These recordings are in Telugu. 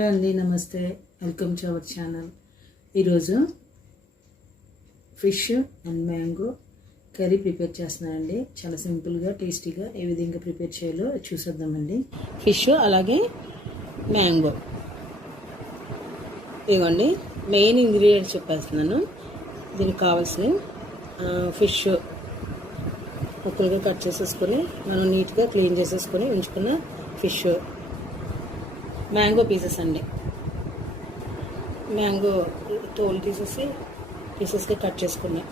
హలో అండి, నమస్తే. Welcome to our channel. ఈరోజు fish and mango curry prepare చేస్తున్నానండి. చాలా సింపుల్గా టేస్టీగా ఏ విధంగా ప్రిపేర్ చేయాలో చూసేద్దామండి. ఫిష్ అలాగే మ్యాంగో ఇవ్వండి. మెయిన్ ఇంగ్రీడియంట్స్ చెప్పేస్తున్నాను. దీనికి కావాల్సిన ఫిష్ ముక్కలుగా కట్ చేసేసుకొని మనం నీట్గా క్లీన్ చేసేసుకొని ఉంచుకున్న ఫిష్, మ్యాంగో పీసెస్ అండి. మ్యాంగో తోలు తీసేసి పీసెస్గా కట్ చేసుకున్నాం.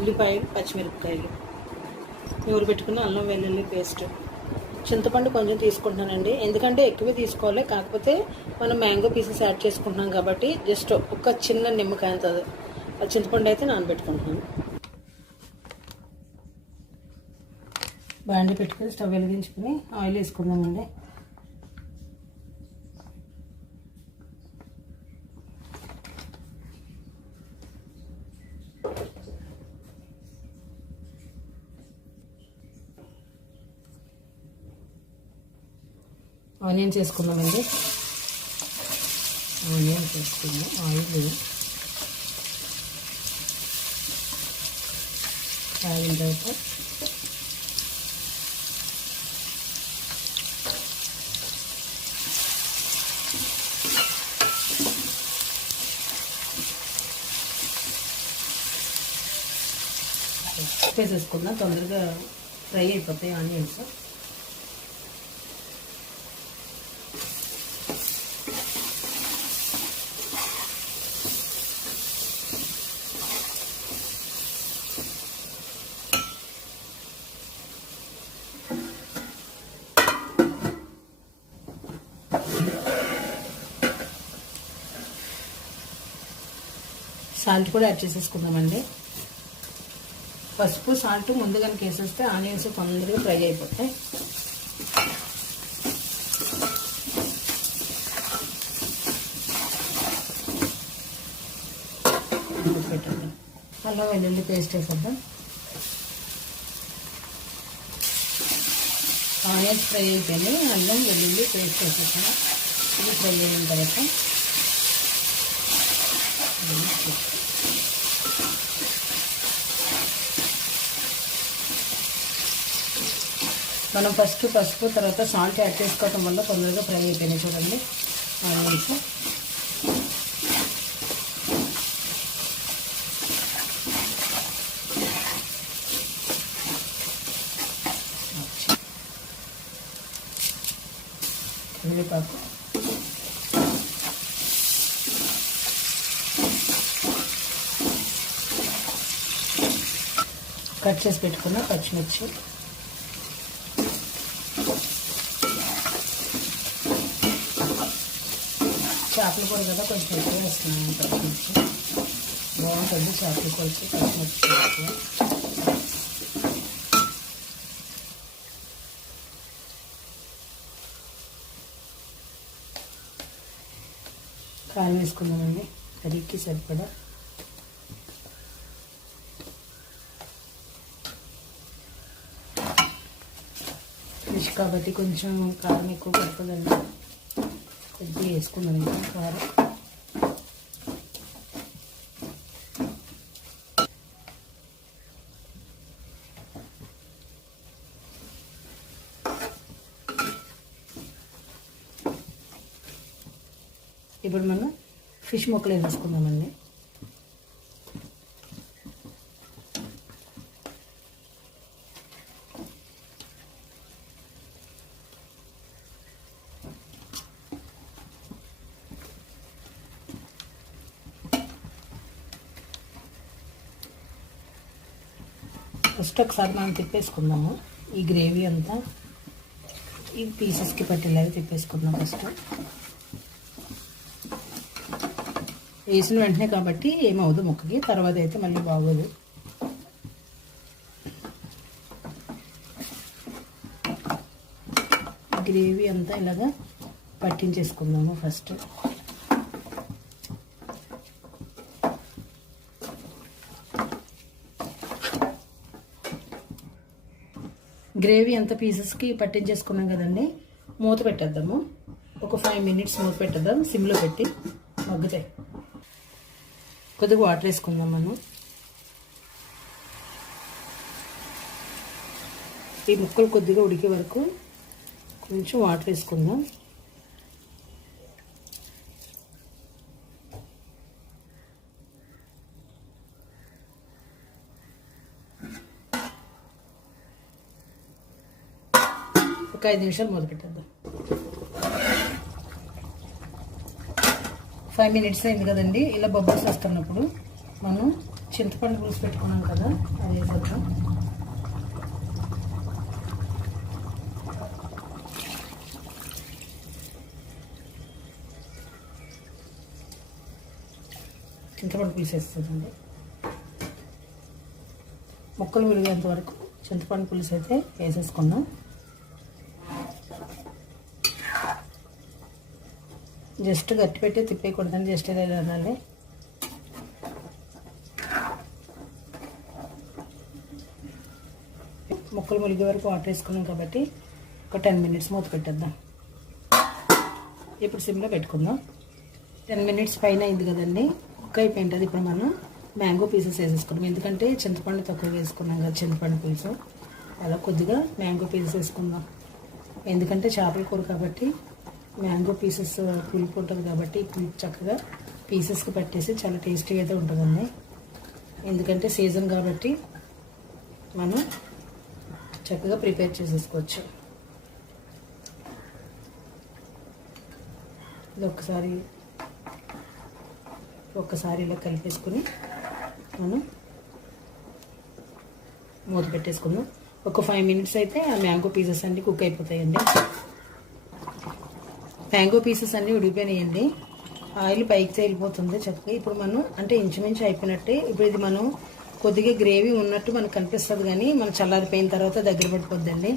ఉల్లిపాయలు, పచ్చిమిరపకాయలు, నూరు పెట్టుకున్న అల్లం వెల్లుల్లి పేస్ట్, చింతపండు కొంచెం తీసుకుంటున్నానండి. ఎందుకంటే ఎక్కువ తీసుకోవాలి, కాకపోతే మనం మ్యాంగో పీసెస్ యాడ్ చేసుకుంటున్నాం కాబట్టి జస్ట్ ఒక చిన్న నిమ్మకాయ అంత చింతపండు అయితే నానబెట్టుకుంటున్నాను. బాండి పెట్టుకుని స్టవ్ వెలిగించుకుని ఆయిల్ వేసుకుందామండి. ఆనియన్స్ వేసుకున్నామండి. ఆనియన్స్ వేసుకున్నాం. ఆయిల్ కాగిన తర్వాత వేసేసుకున్నా, తొందరగా ఫ్రై అయిపోతాయి ఆనియన్స్. సాల్ట్ కూడా యాడ్ చేసేసుకుందామండి. పసుపు, సాల్ట్ ముందు కనుక వేసేస్తే ఆనియన్స్ తొందరగా ఫ్రై అయిపోతాయి. పెట్టండి. అల్లం వెల్లుల్లి పేస్ట్ వేసేద్దాం. ఆనియన్స్ ఫ్రై అయిపోయింది. అల్లం వెల్లుల్లి పేస్ట్ వేసేసాను. ఇది ఫ్రై అయిన తర్వాత మనం ఫస్ట్ పసుపు తర్వాత సాల్ట్ యాడ్ చేసుకోవటం వల్ల తొందరగా ఫ్రై అయిపోయినాయి. చూడండి ఆనియన్స్. కరివేపాకు, కట్ చేసి పెట్టుకున్న పచ్చిమిర్చి, చేపల కూర కదా కొంచెం ఎక్కువ వేస్తున్నాను. పచ్చిమిర్చి బాగుంటుంది. చేపల కూరకి పచ్చిమిర్చి ఎక్కువ. కారం వేసుకుందామండి కర్రీకి సరిపడా. ఫిష్ కాబట్టి కొంచెం కారం ఎక్కువ పడుతుందండి. కొద్దిగా వేసుకున్నాం ఇంకా కారం. ఇప్పుడు మనం ఫిష్ ముక్కలు వేసుకుందామండి. ఫస్ట్ ఒకసారి మనం తిప్పేసుకుందాము. ఈ గ్రేవీ అంతా ఈ పీసెస్కి పట్టేలాగా తిప్పేసుకుందాం. ఫస్ట్ వేసిన వెంటనే కాబట్టి ఏమవుదు ముక్కకి, తర్వాత అయితే మళ్ళీ బాగోదు. గ్రేవీ అంతా ఇలాగా పట్టించేసుకుందాము ఫస్ట్. గ్రేవీ అంతా పీసెస్కి పట్టించేసుకున్నాం కదండి. మూత పెట్టేద్దాము. ఒక 5 మినిట్స్ మూత పెట్టేద్దాం సిమ్లో పెట్టి మగ్గుతాయి. కొద్దిగా వాటర్ వేసుకుందాం మనం. ఈ ముక్కలు కొద్దిగా ఉడికే వరకు కొంచెం వాటర్ వేసుకుందాం. ఒక 5 నిమిషాలు మూత పెట్టేద్దాం. 5 మినిట్స్ అయింది కదండి. ఇలా బొబ్బర్స్ వస్తున్నప్పుడు మనం చింతపండు పులుసు పెట్టుకున్నాం కదా, అది వేసేద్దాం. చింతపండు పులుసు వేస్తుందండి. ముక్కలు విడిగేంత వరకు చింతపండు పులుసు అయితే వేసేసుకుందాం. జస్ట్ గట్టి పెట్టి తిప్పేయకూడదండి, జస్ట్ ఇలా అనాలి. ముక్కలు ములిగే వరకు వాటర్ వేసుకున్నాం కాబట్టి ఒక 10 మినిట్స్ మూత పెట్టేద్దాం. ఇప్పుడు సిమ్లో పెట్టుకుందాం. 10 మినిట్స్ పైన అయింది కదండి, కుక్ అయిపోయింటుంది. ఇప్పుడు మనం మ్యాంగో పీసెస్ వేసేసుకున్నాం, ఎందుకంటే చింతపండు తక్కువ వేసుకున్నాం కదా చింతపండు పులుసు. అలా కొద్దిగా మ్యాంగో పీసెస్ వేసుకుందాం, ఎందుకంటే చేపల కూర కాబట్టి మ్యాంగో పీసెస్ పులుపు ఉంటుంది కాబట్టి పులుపు చక్కగా పీసెస్కి పట్టేసి చాలా టేస్టీగా అయితే ఉంటుందండి. ఎందుకంటే సీజన్ కాబట్టి మనం చక్కగా ప్రిపేర్ చేసేసుకోవచ్చు. ఇది ఒక్కసారి ఇలా కలిపేసుకుని మనం మూత పెట్టేసుకుందాం. ఒక 5 మినిట్స్ అయితే ఆ మ్యాంగో పీసెస్ అన్నీ కుక్ అయిపోతాయండి. మ్యాంగో పీసెస్ అన్నీ ఉడికిపోయినాయండి, ఆయిల్ పైకి తేలిపోతుంది చక్కగా. ఇప్పుడు మనం అంటే ఇంచుమించు అయిపోయినట్టే. ఇప్పుడు ఇది మనం కొద్దిగా గ్రేవీ ఉన్నట్టు మనకు కనిపిస్తుంది, కానీ మనం చల్లారిపోయిన తర్వాత దగ్గర పడిపోద్దండి.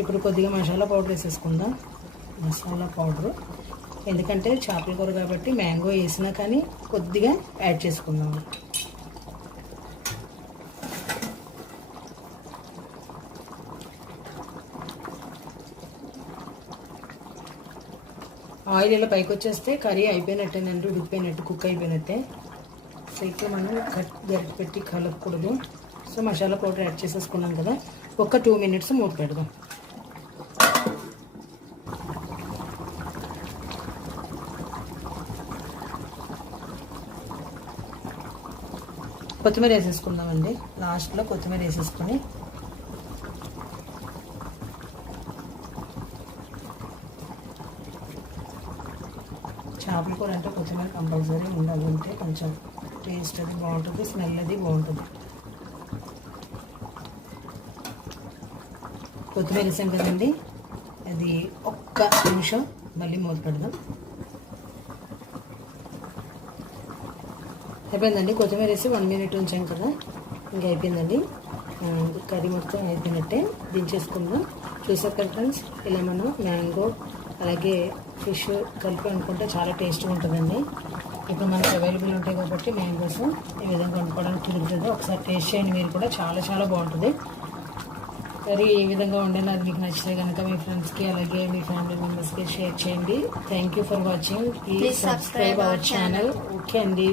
ఇప్పుడు కొద్దిగా మసాలా పౌడర్ వేసేసుకుందాం. మసాలా పౌడరు ఎందుకంటే చేపల కూర కాబట్టి మ్యాంగో వేసినా కానీ కొద్దిగా యాడ్ చేసుకుందాం. ఆయిల్ ఇలా పైకి వచ్చేస్తే కర్రీ అయిపోయినట్టేనండి, ఉడికిపోయినట్టు, కుక్ అయిపోయినట్టే. సో ఇప్పుడు మనం గరిటె పెట్టి కలపకూడదు. సో మసాలా పౌడర్ యాడ్ చేసేసుకున్నాం కదా, ఒక 2 మినిట్స్ మూత పెడదాం. కొత్తిమీర వేసేసుకుందామండి. లాస్ట్లో కొత్తిమీర వేసేసుకొని చేపల కూర అంటే కొత్తిమీర కంపల్సరీ ఉండాలి, ఉంటే కొంచెం టేస్ట్ అది బాగుంటుంది, స్మెల్ అది బాగుంటుంది. కొత్తిమీర వేసాం కదండి, అది ఒక్క నిమిషం మళ్ళీ మూత పెడదాం. అయిపోయిందండి. కొత్తిమీర వేసి 1 మినిట్ ఉంచాం కదా, ఇంకా అయిపోయిందండి. కర్రీ మొత్తం అయిపోయినట్టే దించేసుకుందాం. చూసారు కదా ఫ్రెండ్స్, ఇలా మనం మ్యాంగో అలాగే ఫిష్ కలిపి అనుకుంటే చాలా టేస్ట్గా ఉంటుందండి. ఇప్పుడు మనకు అవైలబుల్ ఉంటాయి కాబట్టి మ్యాంగోస్ ఈ విధంగా వండుకోవడానికి తిరుగుతుంది. ఒకసారి టేస్ట్ చేయండి, మీరు కూడా చాలా చాలా బాగుంటుంది. కర్రీ ఈ విధంగా వండిన అది మీకు నచ్చితే కనుక మీ ఫ్రెండ్స్కి అలాగే మీ ఫ్యామిలీ మెంబర్స్కి షేర్ చేయండి. Thank you for watching. Please subscribe our channel. Okay అండి.